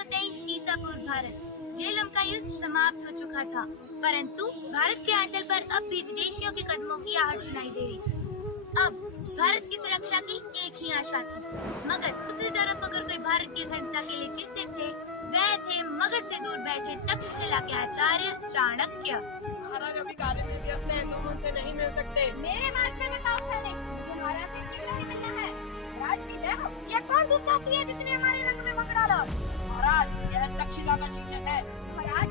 1123 ईसा पूर्व भारत झेलम का युद्ध समाप्त हो चुका था, परंतु भारत के आंचल पर अब भी विदेशियों के कदमों की आहट सुनाई दे रही। अब भारत की सुरक्षा की एक ही आशा थी, मगर दूसरी तरफ अगर कोई भारत की अखंडता के लिए चिंतित थे, वह थे मगध से दूर बैठे तक्षशिला के आचार्य चाणक्य। महाराज अभी कार्य में व्यस्त हैं, तुम उनसे नहीं मिल सकते। मेरे मार्ग से बताओ सैनिक, तुम्हारा से शीघ्र ही मिलना है। महाराज विजय हो। ये कौन दुस्साहसी है जिसने हमारे रंग में भंग डाला? महाराज यह तक्षशिला का शिक्षक है। महाराज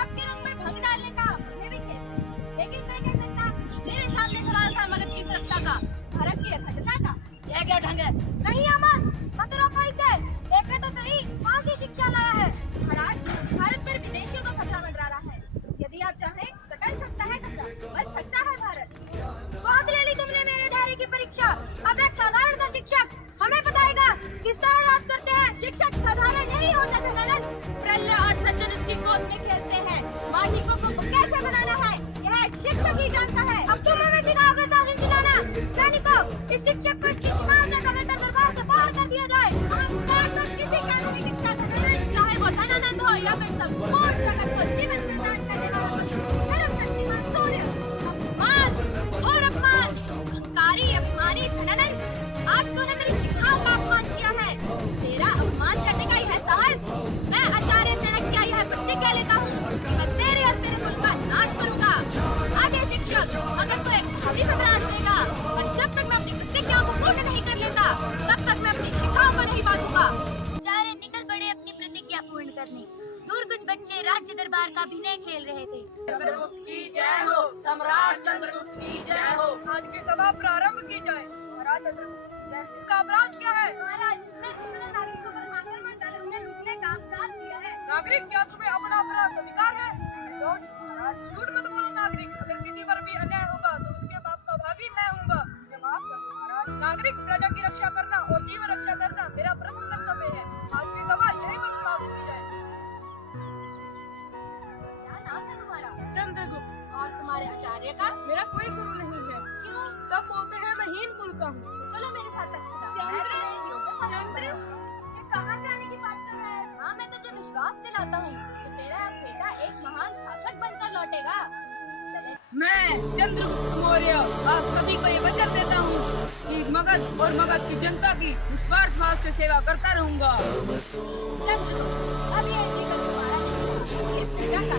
आपके रंग में भंग डालने का मुझे भी खेद है, लेकिन मैं कह सकता मेरे सामने सवाल था मगध की सुरक्षा का, भारत की अखंडता का। यह क्या ढंग है? नहीं अमन, मत रोको इसे, देखे तो सही कौन सी शिक्षा लाया है। महाराज भारत पर विदेशियों का खतरा मंडरा रहा है, यदि आप चाहें तो टल सकता है खतरा, बच सकता है भारत। बहुत ले ली तुमने मेरे धैर्य की परीक्षा। अब एक साधारण सा शिक्षक हमें बताएगा किस तरह राज करते हैं। शिक्षक साधारण नहीं होता धनानंद, प्रलय और सज्जन उसकी गोद में खेलते हैं। मालिकों को कैसे बनाना है यह एक शिक्षक ही जानता है। अब तुम हमें सिखाओगे शासन चलाना। सैनिकों, इस शिक्षक को इसकी सीमाओं से कलेक्टर दरबार से बाहर कर दिया जाए। किसी कानूनी दिक्कत नहीं, चाहे वो धनानंद हो या फिर संपूर्ण जगत को जीवन प्रदान करने वाला धर्मशक्तिमान सूर्य। अपमान और अपमान, अहंकारी अपमानी धनानंद, आज तूने मेरी शिक्षाओं का अपमान किया है। तेरा अपमान करने का यह साहस, मैं आचार्य चाणक्य यह प्रतिज्ञा लेता हूँ, मैं तेरे और तेरे कुल का नाश करूंगा। आगे शिक्षक, अगर तू एक भावी सम्राट देगा और जब तक मैं अपनी प्रतिज्ञाओं को पूर्ण नहीं कर लेता, तब तक मैं अपनी शिक्षाओं को नहीं बांटूंगा। आचार्य निकल पड़े अपनी प्रतिज्ञा पूर्ण करने। दूर कुछ बच्चे राज्य दरबार का अभिनय खेल रहे थे। चंद्रगुप्त की जय हो, सम्राट चंद्रगुप्त की जय हो। आज की सभा प्रारंभ की जाए। महाराज चंद्रगुप्त, इसका अपराध क्या है? महाराज इसने दूसरे नागरिकों पर आक्रमण कर उन्हें लूटने का अपराध किया है। नागरिक, क्या तुम्हें अपना अपराध स्वीकार है? निर्दोष महाराज। झूठ मत बोलो नागरिक, अगर किसी पर भी अन्याय होगा तो उसके बाप का भागी मैं हूँगा। मुझे माफ कर महाराज। नागरिक, प्रजा की रक्षा करना और जीवन रक्षा करना मेरा प्रथम कर्तव्य है। आज की सभा यही पर समाप्त की जाए। क्या नाम है तुम्हारा? चंद्रगुप्त। और तुम्हारे आचार्य का? मेरा कोई गुरु नहीं है। क्यों? सब बोलते हैं मैं हीन कुल का हूँ। चलो मेरे साथ तक्षशिला। चंद्र, चंद्र, ये कहाँ जाने की बात कर रहा है? हाँ, मैं तुझे विश्वास दिलाता हूँ कि तेरा बेटा एक महान शासक बनकर लौटेगा। चले। मैं चंद्रगुप्त मौर्य आप सभी को ये वचन देता हूँ कि मगध और मगध की जनता की निस्वार्थ भाव से सेवा करता रहूंगा। चंद्रगुप्त, अब ये तुम्हारा ये प्रजा का